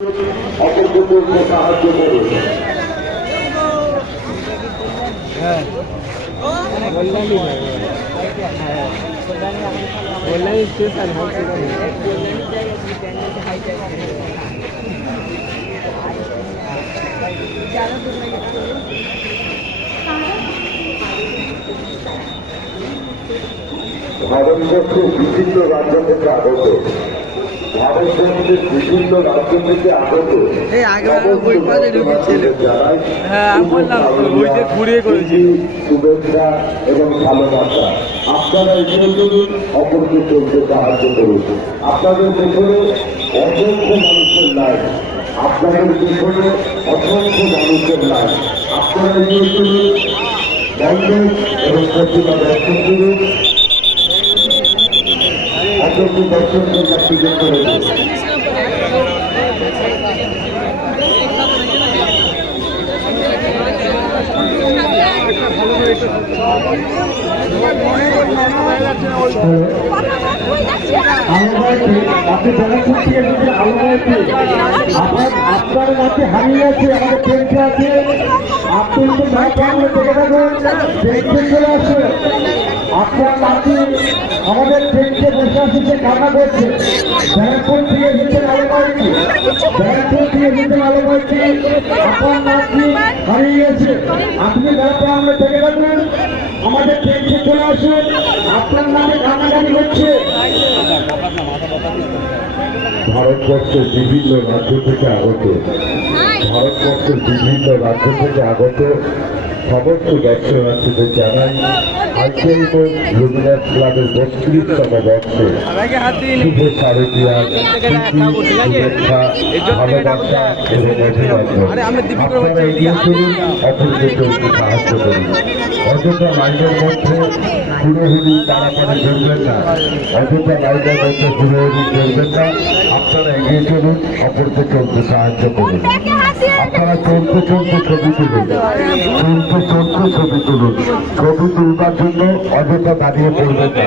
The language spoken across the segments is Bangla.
অপরকে সাহায্য করুন। ভারতবর্ষের বিভিন্ন রাজ্য থেকে আগত ভারতবর্ষের বিভিন্ন রাজ্য থেকে আগত শুভেচ্ছা এবং ভালোবাসা। আপনারা এগিয়ে চলুন, অপরকে চলতে সাহায্য করুন। আপনাদের পেছনে অসংখ্য মানুষের লাইন, আপনাদের পেছনে অসংখ্য মানুষের লাইন। আপনারা এগিয়ে চলুন, বন্ধন এবং প্রতিভা দর্শন করুন, অপরকে দর্শন করার সুযোগ করে দিন। আপনি ব্যারাকপুর থেকে যদি আলোবাইতে আপনার মাঠে হারিয়ে আছে, আমাদের ট্রেনটা আছে, আপনি কিন্তু মাঠ বাংলা থেকে দেখবেন চলে আসে। আপনার নাতি আমাদের ট্রেনকে বসে আসছে, কান্না করছে। ব্যারাকপুর থেকে দিচ্ছেন আলোবাইতে, ব্যারাকপুর থেকে দিচ্ছেন আলোবাইতে, আপনার নাতি হারিয়ে গেছে। আপনি মাঠ বাংলা থেকে রাখবেন, আমাদের ট্রেনকে চলে আসুন। আপনার নামে কান্নাকানি হচ্ছে। ভারতবর্ষের বিভিন্ন রাজ্য থেকে আগত সমস্ত দর্শনার্থীদের জানাই আইপিএল রবীন্দ্রনাথ ক্লাবের 32তম বর্ষে শুভ শারদীয়া শুভেচ্ছা, ভালোবাসা এবং অভিনন্দন। আপনারা এগিয়ে চলুন, অপরকে চলতে সাহায্য করুন। অযথা লাইনের মধ্যে হুড়োহুড়ি তাড়াতাড়ি চলবেন না, অযথা লাইনের মধ্যে হুড়োহুড়ি চলবেন না। আপনারা এগিয়ে চলুন, অপরকে চলতে সাহায্য করুন। আপনারা চলতে চলতে ছবি তুলুন, ছবি তুলবার জন্য অযথা দাঁড়িয়ে পড়বেন না।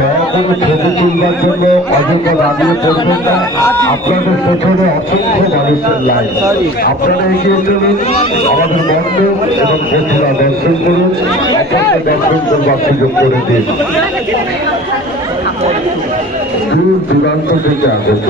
দয়া করে ছবি তুলবার জন্য অযথা দাঁড়িয়ে পড়বেন না। আপনাদের পেছনে অসংখ্য মানুষের লাইন। আপনারা এগিয়ে চলুন, আমাদের বন্ধ এবং প্রতিভা দর্শন করুন, অপরকে দর্শন করবার সুযোগ করে দিন। দূর দূরান্ত থেকে আগত